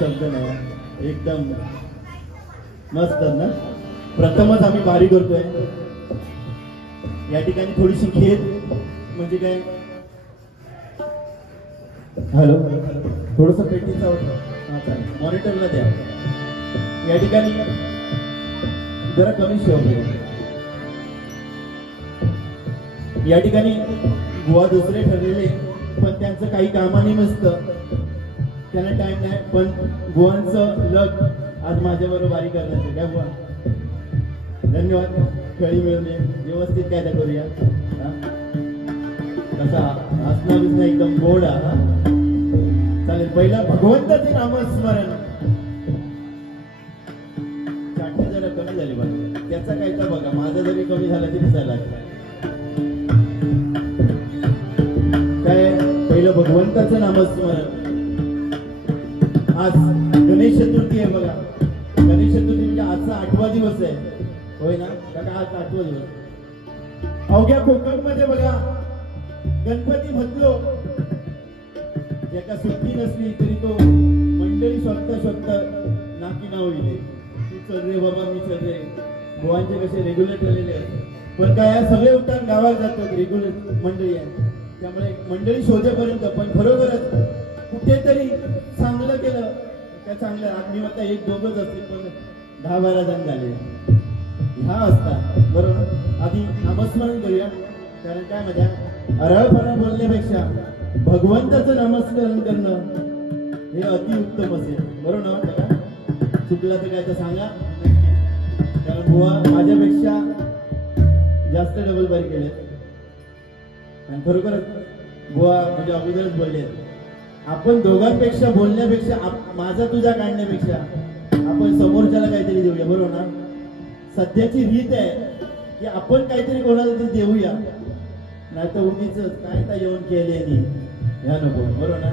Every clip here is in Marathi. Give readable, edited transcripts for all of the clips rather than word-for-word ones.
शब्द नाही, एकदम मस्त ना. प्रथमच आम्ही बारी करतोय या ठिकाणी. थोडीशी खेद म्हणजे काय, हॅलो थोडस पेटीचा हा चालेल, मॉनिटरला द्या. या ठिकाणी जरा कमी शिवले. या ठिकाणी बुवा दुसरे ठरलेले, पण त्यांचं काही कामानिमित्त त्यांना टाइम नाही. पण बुवांचं लग आज माझ्या बरोबर बारी करण्याचं काय बुवा. धन्यवाद. खेळी मिळवणे व्यवस्थित काय त्या करूया. कसा हसना बिसना एकदम गोड. चालेल. पहिला भगवंताचे नामस्मरण. चाटणी जरा कमी झाली बघा, त्याचा काय तर बघा, माझा जरी कमी झाला तरी चालेल. काय पहिलं भगवंताचं नामस्मरण. आज गणेश चतुर्थी आहे बघा. गणेश चतुर्थी म्हणजे आजचा 8वा दिवस आहे, होय ना काका? आज 8वा दिवस. अवघ्या कोकण मध्ये बघा गणपती म्हटलो, एका सुट्टी नसली तरी तो मंडळी स्वतः नाकी नाव येते. तू चल रे बाबा, मी चल रे. बुवांचे कसे रेग्युलर ठरलेले आहेत, पण काय सगळे उत्तर गावात जातात, रेग्युलर मंडळी आहे. त्यामुळे मंडळी शोधेपर्यंत पण खरोखरच कुठेतरी चांगलं केलं काय चांगलं. आम्ही म्हणता 1-2च असतील, पण 10-12 जण झाले ह्या असतात बरोबर. आधी नामस्मरण करूया, कारण काय मध्ये अरळपणा बोलण्यापेक्षा भगवंताचं नामस्मरण करणं हे अतिउत्तम असेल बरोबर ना. चुकला तर काय तर सांगा, कारण बुवा माझ्यापेक्षा जास्त डबल बारी केले. आणि खरोखरच बुवा म्हणजे अगोदरच बोलले, आपण दोघांपेक्षा बोलण्यापेक्षा माझा तुझा काढण्यापेक्षा आपण समोरच्याला काहीतरी देऊया बरोबर ना. सध्याची रीत आहे की आपण काहीतरी कोणाला तरी देऊया, नाही तर उगीच काय तर येऊन केले ह्या नको बरोबर ना.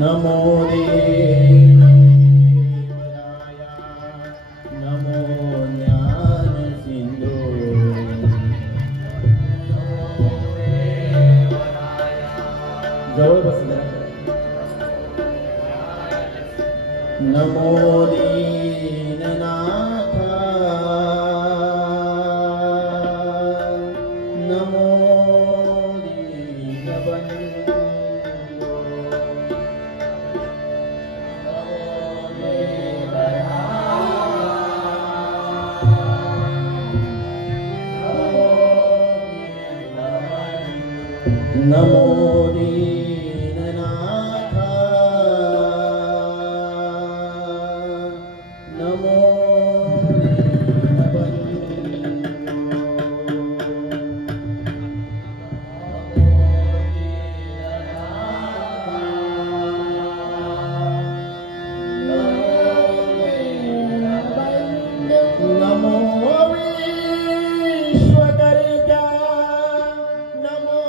नमो देवाय नमो ज्ञान सिंधू जवळ बस नमो दीननाथ नमो दीनबंधु नमो दीननाथ नमो नमो विश्वकर्ता नमो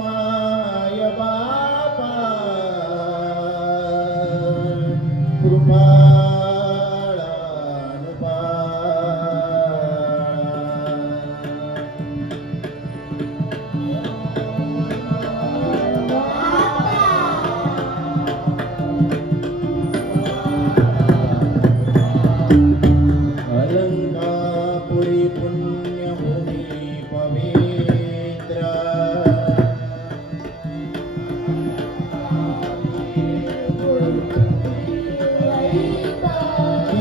माय बापा कृपाळानुपा अलंकापुरी पुण्यभूमी पवित्र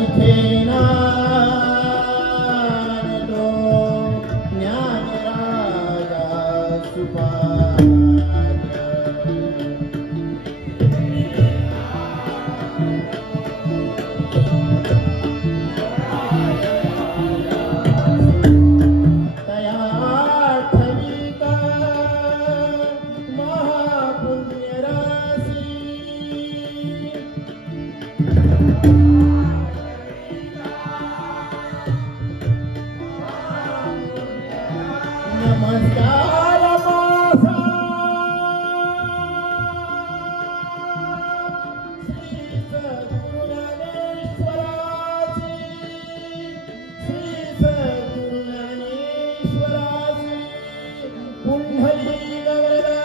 इथे नांदतो ज्ञानराजा सुपात्र नमस्कार माझा श्री सद्गुरुज्ञानेश्वरासी श्री सद्गुरुज्ञानेश्वरासी पुंडलिक वरदा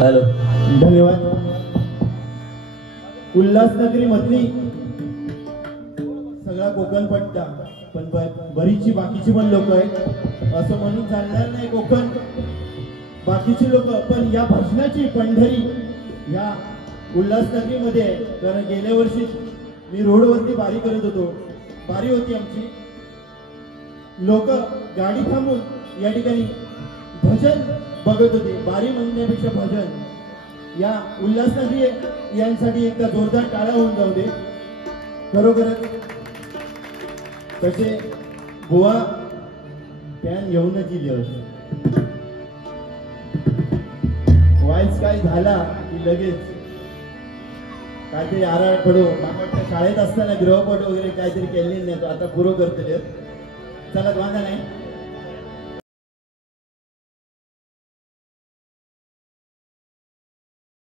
हॅलो. धन्यवाद. उल्हासनगरी मधली सगळा कोकण पट्टा, पण बरीचशी बाकीची पण लोक आहेत असं म्हणून चालणार नाही. कोकण बाकीची लोक पण या भजनाची पंढरी या उल्हासनगरीमध्ये आहे. कारण गेल्या वर्षी मी रोडवरती बारी करत होतो, बारी होती आमची, लोक गाडी थांबून या ठिकाणी भजन बघत होते. बारी म्हणण्यापेक्षा भजन या उल्हासनगरी यांसाठी एकदा जोरदार टाळा होऊन जाऊ दे. खरोखरच तसे बुवा पॅन घेऊनच येईल. वाईस काय झाला की लगेच काहीतरी आराळ पडो. मला वाटतं शाळेत असताना गृहपाठ वगैरे काहीतरी केले नाही, आता पुरं करतले. चला वांधा नाही.